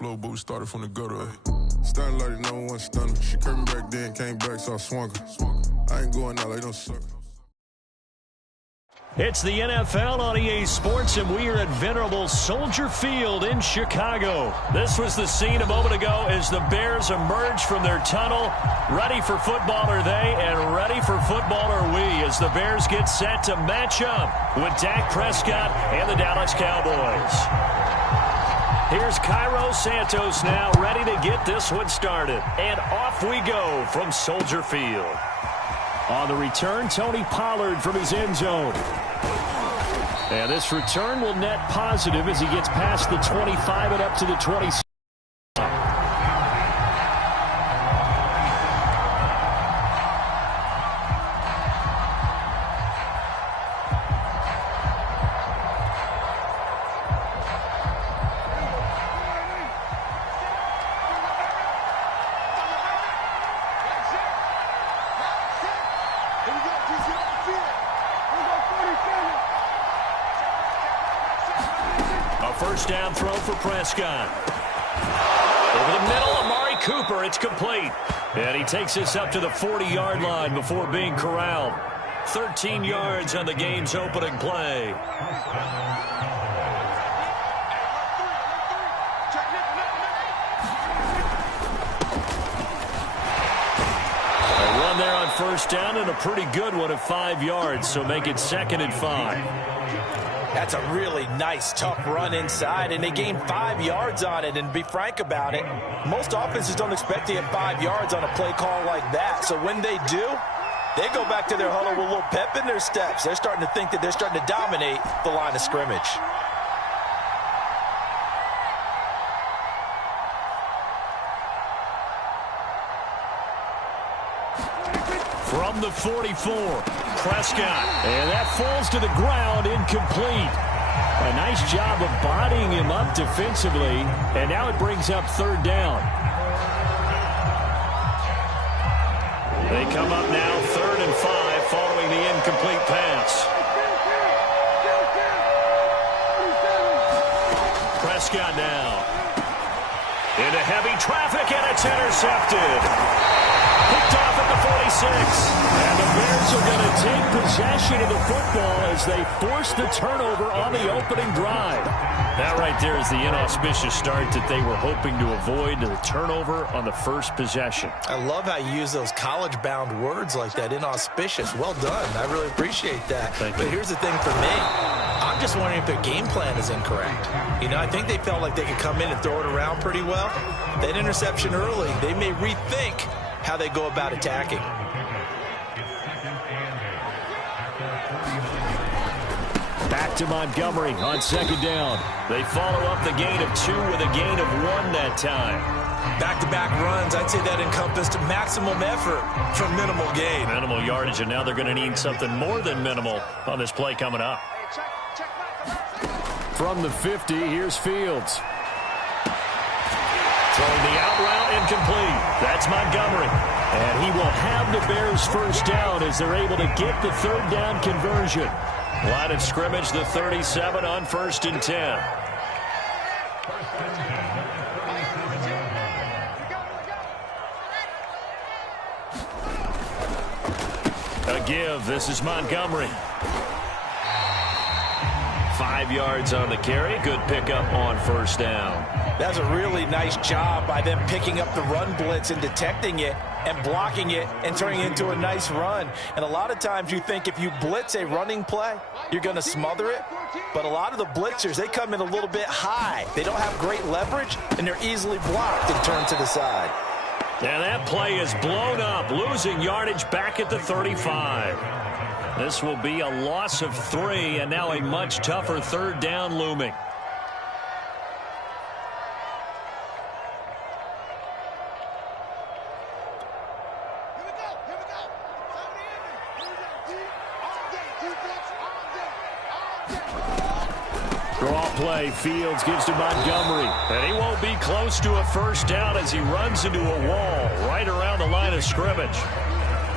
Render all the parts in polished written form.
flow, but we started from the gutter. Starting like the number one stunner. She curved me back then, came back, so I swung her. I ain't going out like no sucker. It's the NFL on EA Sports, and we are at venerable Soldier Field in Chicago. This was the scene a moment ago as the Bears emerged from their tunnel. Ready for football are they, and ready for football are we, as the Bears get set to match up with Dak Prescott and the Dallas Cowboys. Here's Cairo Santos now, ready to get this one started. And off we go from Soldier Field. On the return, Tony Pollard from his end zone. And this return will net positive as he gets past the 25 and up to the 26. First down throw for Prescott. Over the middle, Amari Cooper. It's complete. And he takes this up to the 40-yard line before being corralled. 13 yards on the game's opening play. A run there on first down, and a pretty good one at 5 yards, so make it 2nd and 5. That's a really nice, tough run inside, and they gained 5 yards on it. And be frank about it, most offenses don't expect to get 5 yards on a play call like that. So when they do, they go back to their huddle with a little pep in their steps. They're starting to think that they're starting to dominate the line of scrimmage. From the 44, Prescott. And that falls to the ground, incomplete. A nice job of bodying him up defensively. And now it brings up 3rd down. They come up now 3rd and 5 following the incomplete pass. Prescott now. Into heavy traffic, and it's intercepted. Picked off at the 46. And the Bears are going to take possession of the football as they force the turnover on the opening drive. That right there is the inauspicious start that they were hoping to avoid, the turnover on the first possession. I love how you use those college-bound words like that, inauspicious. Well done. I really appreciate that. Thank you. But here's the thing for me. I'm just wondering if their game plan is incorrect. You know, I think they felt like they could come in and throw it around pretty well. That interception early, they may rethink how they go about attacking. Back to Montgomery on 2nd down. They follow up the gain of 2 with a gain of 1 that time. Back-to-back runs, I'd say that encompassed maximum effort for minimal gain. Minimal yardage, and now they're going to need something more than minimal on this play coming up. From the 50, here's Fields. Throwing the out route, incomplete. That's Montgomery. And he will have the Bears first down as they're able to get the 3rd down conversion. Line of scrimmage, the 37 on 1st and 10. A give. This is Montgomery. 5 yards on the carry. Good pickup on 1st down. That's a really nice job by them picking up the run blitz and detecting it and blocking it and turning it into a nice run. And a lot of times you think if you blitz a running play, you're going to smother it. But a lot of the blitzers, they come in a little bit high. They don't have great leverage, and they're easily blocked and turned to the side. And that play is blown up, losing yardage back at the 35. This will be a loss of 3, and now a much tougher 3rd down looming. Draw play, Fields gives to Montgomery. And he won't be close to a first down as he runs into a wall right around the line of scrimmage.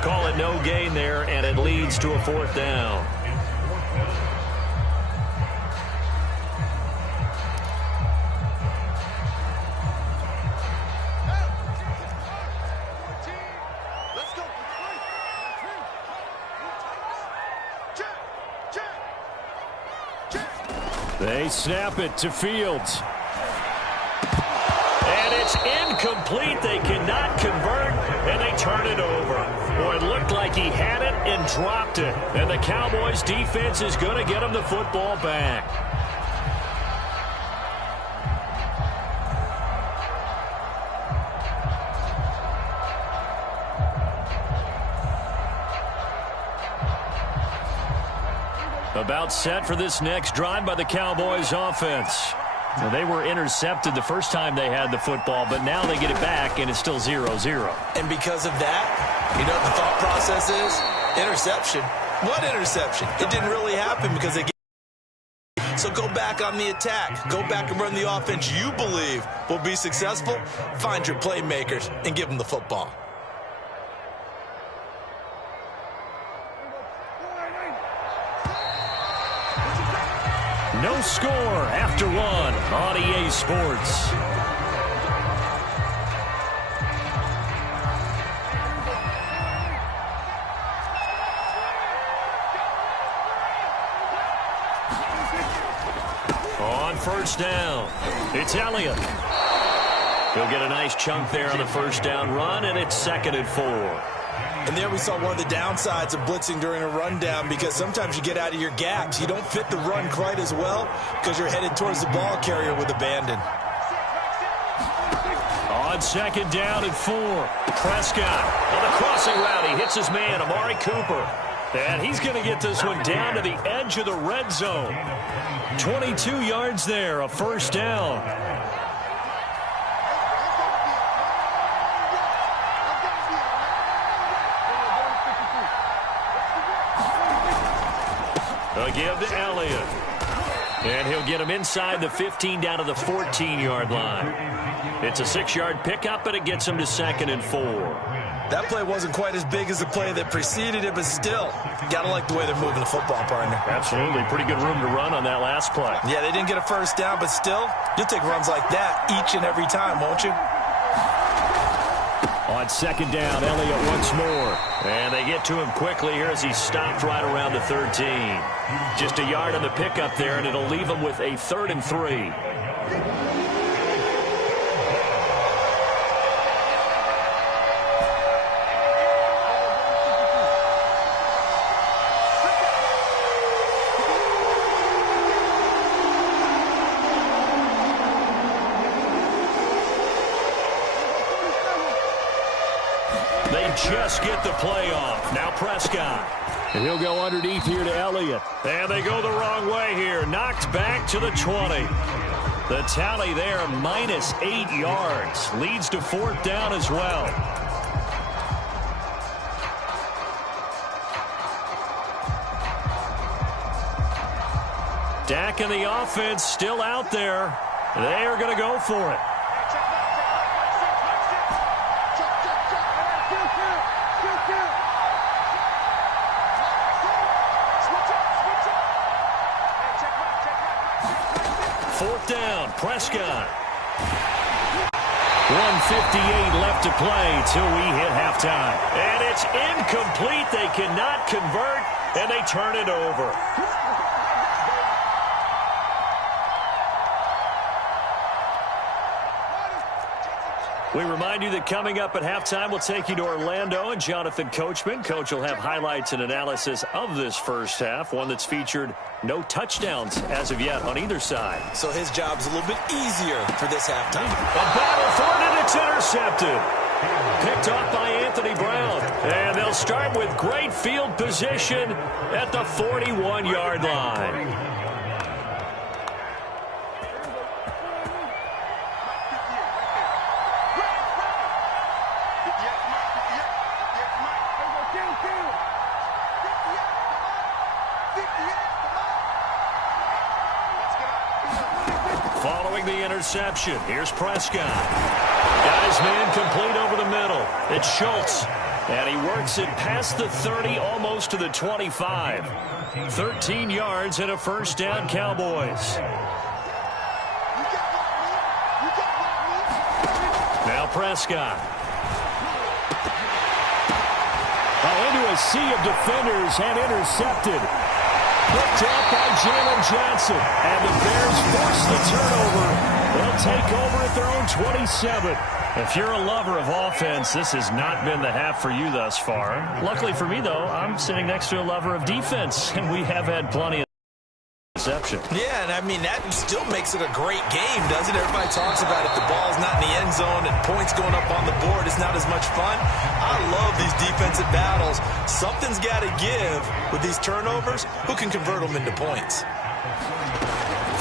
Call it no gain there, and it leads to a 4th down. They snap it to Fields. And it's incomplete. They cannot convert, and they turn it over. Boy, it looked like he had it and dropped it. And the Cowboys defense is going to get him the football back. About set for this next drive by the Cowboys offense. Now, they were intercepted the first time they had the football, but now they get it back, and it's still 0-0. And because of that, you know what the thought process is? Interception. What interception? It didn't really happen because they get. So go back on the attack. Go back and run the offense you believe will be successful. Find your playmakers and give them the football. No score after one on EA Sports. On first down, it's Elliott. He'll get a nice chunk there on the first down run, and it's 2nd and 4. And there we saw one of the downsides of blitzing during a rundown, because sometimes you get out of your gaps. You don't fit the run quite as well because you're headed towards the ball carrier with abandon. On 2nd down and 4, Prescott on the crossing route. He hits his man, Amari Cooper. And he's going to get this one down to the edge of the red zone. 22 yards there, a first down. They'll give to Elliott. And he'll get him inside the 15 down to the 14-yard line. It's a 6-yard pickup, and it gets him to 2nd and 4. That play wasn't quite as big as the play that preceded it, but still, gotta like the way they're moving the football, partner. Absolutely. Pretty good room to run on that last play. Yeah, they didn't get a first down, but still, you'll take runs like that each and every time, won't you? On 2nd down, Elliott once more. And they get to him quickly here as he's stopped right around the 13. Just a yard on the pickup there, and it'll leave him with a 3rd and 3. They just get the play off. Now Prescott. And he'll go underneath here to Elliott. And they go the wrong way here. Knocked back to the 20. The tally there, -8 yards. Leads to 4th down as well. Dak and the offense still out there. They are going to go for it. Fourth down, Prescott. 1:58 left to play till we hit halftime. And it's incomplete. They cannot convert, and they turn it over. We remind you that coming up at halftime, we'll take you to Orlando and Jonathan Coachman. Coach will have highlights and analysis of this first half, one that's featured no touchdowns as of yet on either side. So his job's a little bit easier for this halftime. A battle for it, and it's intercepted. Picked off by Anthony Brown. And they'll start with great field position at the 41-yard line. Following the interception, here's Prescott. Guy's man complete over the middle. It's Schultz. And he works it past the 30, almost to the 25. 13 yards and a first down, Cowboys. Now Prescott. Into a sea of defenders and intercepted. Picked up by Jalen Johnson. And the Bears force the turnover. They'll take over at their own 27. If you're a lover of offense, this has not been the half for you thus far. Luckily for me, though, I'm sitting next to a lover of defense, and we have had plenty of interception. Yeah, and I mean, that still makes it a great game, doesn't it? Everybody talks about if the ball's not in the end zone and points going up on the board, it's not as much fun. I love these defensive battles. Something's got to give with these turnovers. Who can convert them into points?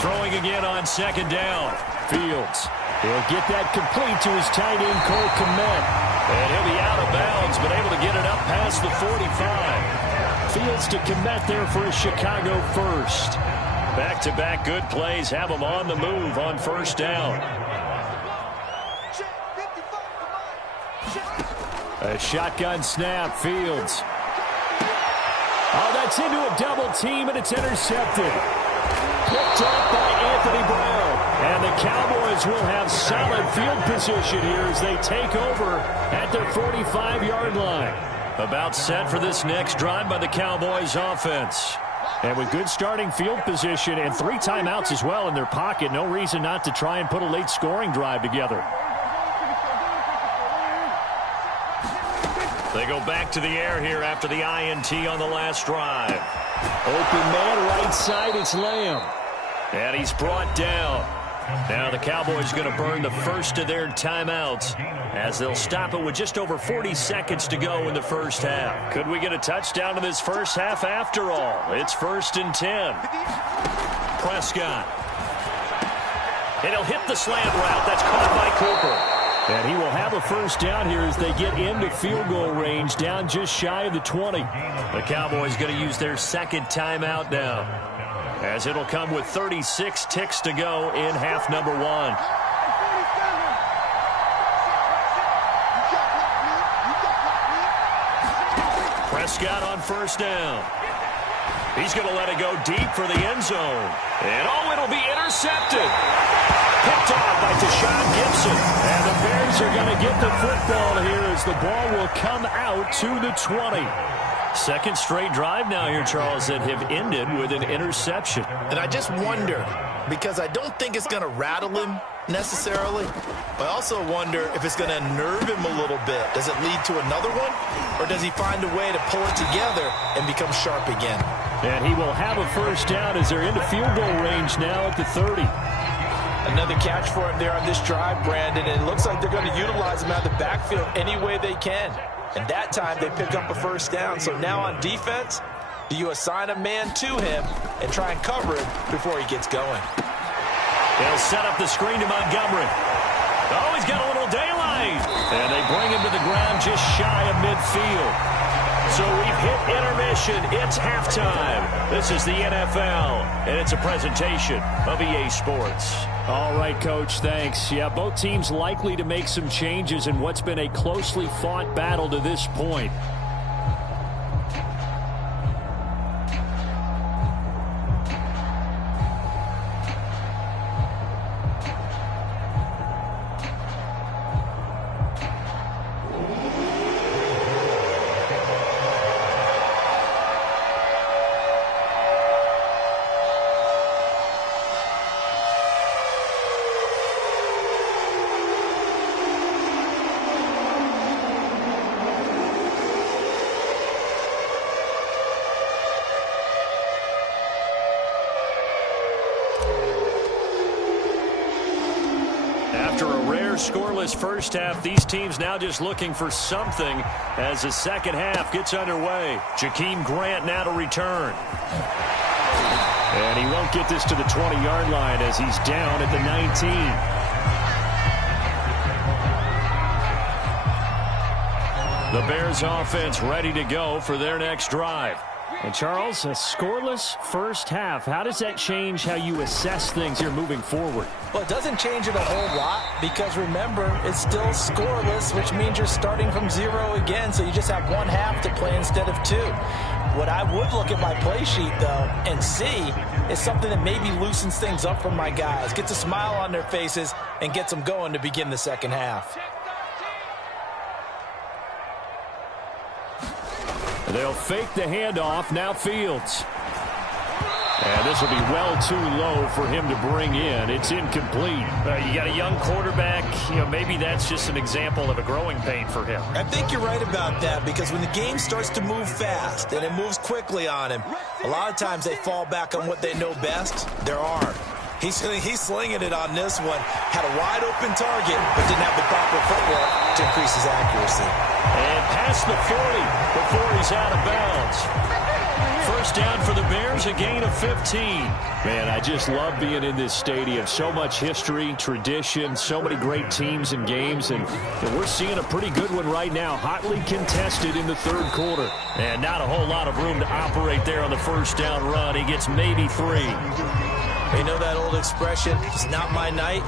Throwing again on second down. Fields. He'll get that complete to his tight end, Cole Kmet. And he'll be out of bounds, but able to get it up past the 45. Fields to Kmet there for a Chicago first. Back-to-back good plays have him on the move on first down. A shotgun snap, Fields. Oh, that's into a double team, and it's intercepted. Picked up by Anthony Brown. And the Cowboys will have solid field position here as they take over at their 45-yard line. About set for this next drive by the Cowboys offense. And with good starting field position and 3 timeouts as well in their pocket, no reason not to try and put a late scoring drive together. They go back to the air here after the INT on the last drive. Open man right side, it's Lamb. And he's brought down. Now the Cowboys going to burn the first of their timeouts as they'll stop it with just over 40 seconds to go in the first half. Could we get a touchdown in this first half after all? It's 1st and 10. Prescott. And he'll hit the slant route. That's caught by Cooper. And he will have a first down here as they get into field goal range, down just shy of the 20. The Cowboys going to use their second timeout now, as it'll come with 36 ticks to go in half number 1. Prescott on first down. He's going to let it go deep for the end zone. And it'll be intercepted. Picked off by Deshaun Gibson. And the Bears are going to get the football here as the ball will come out to the 20. Second straight drive now here, Charles, that have ended with an interception. And I just wonder, because I don't think it's going to rattle him necessarily, but I also wonder if it's going to unnerve him a little bit. Does it lead to another one, or does he find a way to pull it together and become sharp again? And he will have a first down as they're into field goal range now at the 30. Another catch for him there on this drive, Brandon, and it looks like they're going to utilize him out of the backfield any way they can. And that time they pick up a first down. So now on defense, do you assign a man to him and try and cover him before he gets going? They'll set up the screen to Montgomery. Oh, he's got a little daylight. And they bring him to the ground just shy of midfield. So we've hit intermission. It's halftime. This is the NFL, and it's a presentation of EA Sports. All right, Coach, thanks. Yeah, both teams likely to make some changes in what's been a closely fought battle to this point. After a rare scoreless first half, these teams now just looking for something as the second half gets underway. Jakeem Grant now to return. And he won't get this to the 20-yard line as he's down at the 19. The Bears offense ready to go for their next drive. And Charles, a scoreless first half. How does that change how you assess things here moving forward? Well, it doesn't change it a whole lot because, remember, it's still scoreless, which means you're starting from 0 again, so you just have one half to play instead of 2. What I would look at my play sheet, though, and see is something that maybe loosens things up for my guys, gets a smile on their faces, and gets them going to begin the second half. They'll fake the handoff. Now Fields. And this will be well too low for him to bring in. It's incomplete. You got a young quarterback. Maybe that's just an example of a growing pain for him. I think you're right about that, because when the game starts to move fast and it moves quickly on him, a lot of times they fall back on what they know best, their arm. He's slinging it on this one. Had a wide-open target, but didn't have the proper footwork to increase his accuracy. And past the 40 before he's out of bounds. First down for the Bears, a gain of 15. Man, I just love being in this stadium. So much history, tradition, so many great teams and games, and we're seeing a pretty good one right now, hotly contested in the third quarter. And not a whole lot of room to operate there on the first down run. He gets maybe 3. You know that old expression, it's not my night?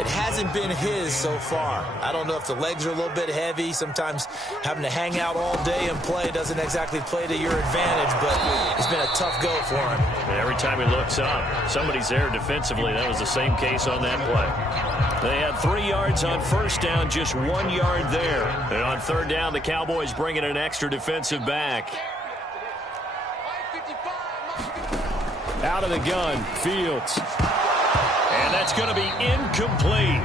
It hasn't been his so far. I don't know if the legs are a little bit heavy. Sometimes having to hang out all day and play doesn't exactly play to your advantage, but it's been a tough go for him. Every time he looks up, somebody's there defensively. That was the same case on that play. They had 3 yards on first down, just 1 yard there. And on third down, the Cowboys bring in an extra defensive back. Out of the gun, Fields. And that's going to be incomplete.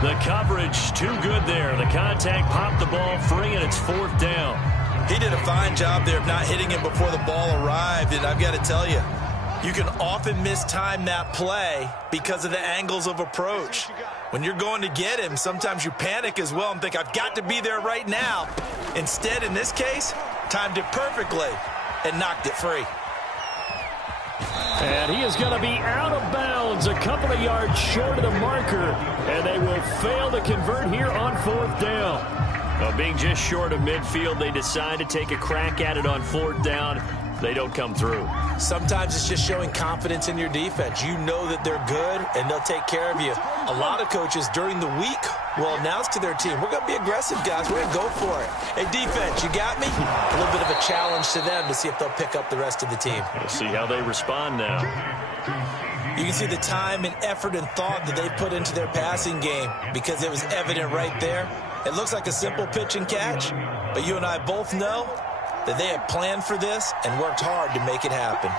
The coverage too good there. The contact popped the ball free, and it's fourth down. He did a fine job there of not hitting him before the ball arrived, and I've got to tell you, you can often mistime that play because of the angles of approach. When you're going to get him, sometimes you panic as well and think, I've got to be there right now. Instead, in this case, timed it perfectly and knocked it free. And he is going to be out of bounds, a couple of yards short of the marker, and they will fail to convert here on fourth down. Well, being just short of midfield, they decide to take a crack at it on fourth down. They don't come through. Sometimes it's just showing confidence in your defense. You know that they're good, and they'll take care of you. A lot of coaches during the week will announce to their team, we're going to be aggressive, guys. We're going to go for it. Hey, defense, you got me? A little bit of a challenge to them to see if they'll pick up the rest of the team. We'll see how they respond now. You can see the time and effort and thought that they put into their passing game because it was evident right there. It looks like a simple pitch and catch, but you and I both know that they had planned for this and worked hard to make it happen.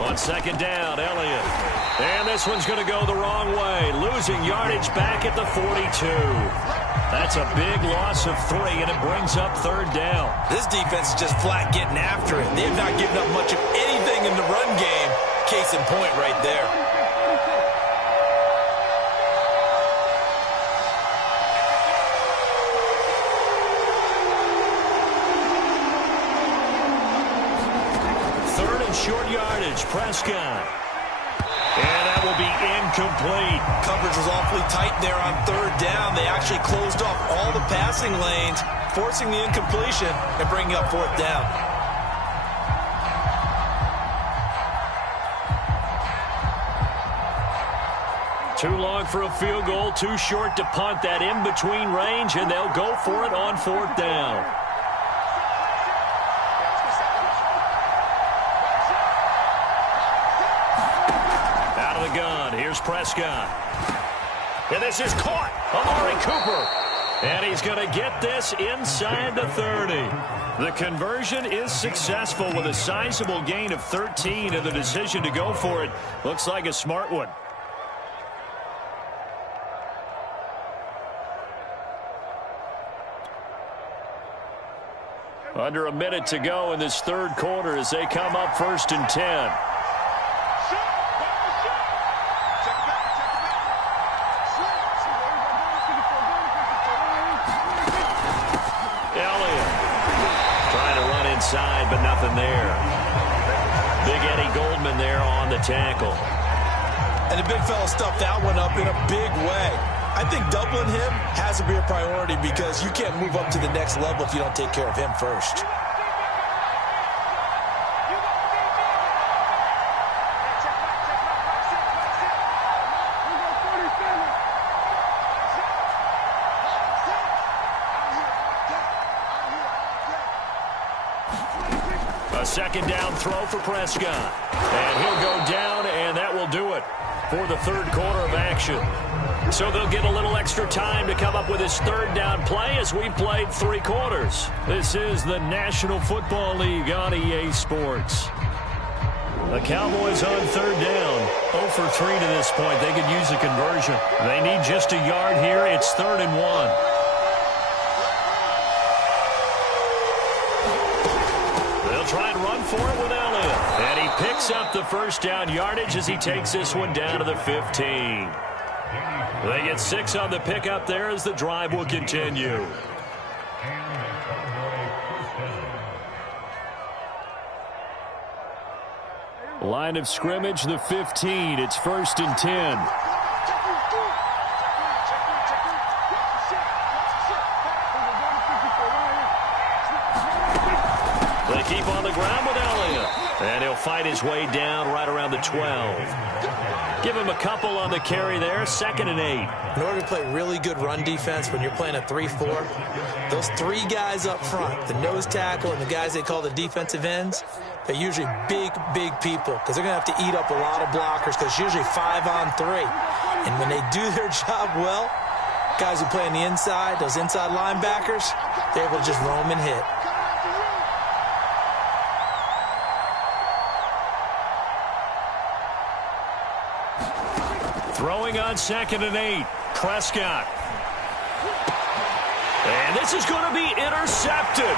On second down, Elliott. And this one's going to go the wrong way. Losing yardage back at the 42. That's a big loss of 3, and it brings up third down. This defense is just flat getting after it. They have not given up much of anything in the run game. Case in point right there. Third and short yardage, Prescott. And that will be incomplete. Coverage was awfully tight there on third down. They actually closed off all the passing lanes, forcing the incompletion and bringing up fourth down. Too long for a field goal, too short to punt. That in-between range, and they'll go for it on fourth down. Gun. Here's Prescott. And this is caught. Amari Cooper. And he's going to get this inside the 30. The conversion is successful with a sizable gain of 13, and the decision to go for it looks like a smart one. Under a minute to go in this third quarter as they come up 1st and 10. But nothing there. Big Eddie Goldman there on the tackle. And the big fella stuffed that one up in a big way. I think doubling him has to be a priority because you can't move up to the next level if you don't take care of him first. A second down throw for Prescott. And he'll go down, and that will do it for the third quarter of action. So they'll get a little extra time to come up with his third down play as we played 3 quarters. This is the National Football League on EA Sports. The Cowboys on third down. 0 for 3 to this point. They could use a conversion. They need just a yard here. It's 3rd and 1. They'll try and run for it with Elliott. And he picks up the first down yardage as he takes this one down to the 15. They get 6 on the pickup there as the drive will continue. Line of scrimmage, the 15. It's 1st and 10. They keep on the ground with Elliott. And he'll fight his way down right around the 12. Give him a couple on the carry there. 2nd and 8. In order to play really good run defense when you're playing a 3-4, those 3 guys up front, the nose tackle and the guys they call the defensive ends, they're usually big people because they're going to have to eat up a lot of blockers because it's usually 5 on 3. And when they do their job well, guys who play on the inside, those inside linebackers, they're able to just roam and hit. Throwing on 2nd and 8. Prescott. And this is going to be intercepted.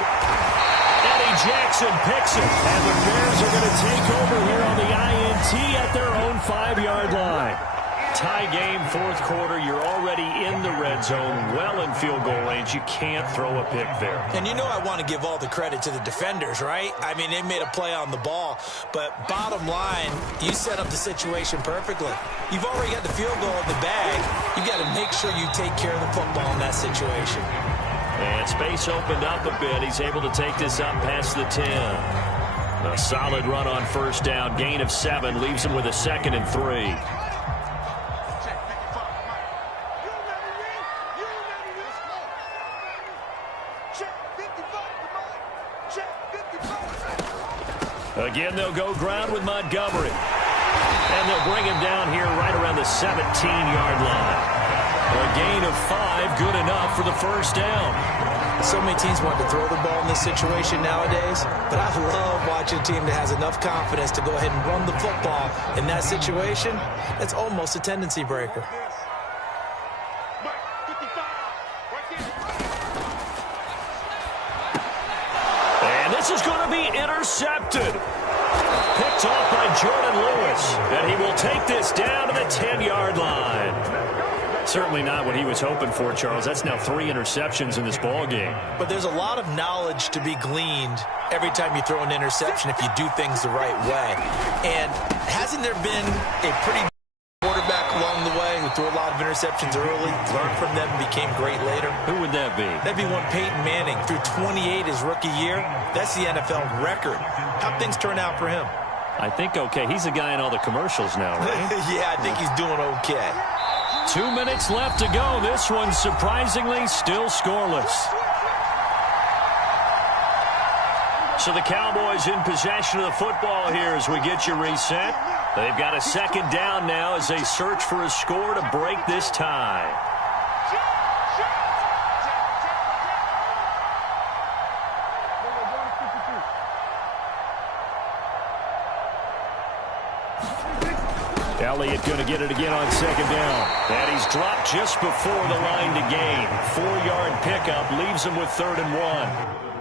Eddie Jackson picks it. And the Bears are going to take over here on the INT at their own 5-yard line. Tie game, 4th quarter. You're already in the red zone, well in field goal range. You can't throw a pick there. And you know I want to give all the credit to the defenders, right? I mean, they made a play on the ball. But bottom line, you set up the situation perfectly. You've already got the field goal in the bag. You've got to make sure you take care of the football in that situation. And space opened up a bit. He's able to take this up past the 10. A solid run on 1st down. Gain of 7 leaves him with a 2nd and 3. Again, they'll go ground with Montgomery. And they'll bring him down here right around the 17-yard line. A gain of 5, good enough for the 1st down. So many teams want to throw the ball in this situation nowadays, but I love watching a team that has enough confidence to go ahead and run the football in that situation. That's almost a tendency breaker. And this is going to be intercepted. Picked off by Jordan Lewis. And he will take this down to the 10-yard line. Certainly not what he was hoping for, Charles. That's now 3 interceptions in this ball game. But there's a lot of knowledge to be gleaned every time you throw an interception if you do things the right way. And hasn't there been a pretty quarterback along the way who threw a lot of interceptions early, learned from them, and became great later? Who would that be? That'd be one Peyton Manning. Threw 28 his rookie year. That's the NFL record. How'd things turn out for him? I think okay. He's a guy in all the commercials now, right? Yeah, I think he's doing okay. 2 minutes left to go. This one surprisingly still scoreless. So the Cowboys in possession of the football here as we get you reset. They've got a 2nd down now as they search for a score to break this tie. Elliott going to get it again on 2nd down. And he's dropped just before the line to gain. 4-yard pickup leaves him with 3rd and 1.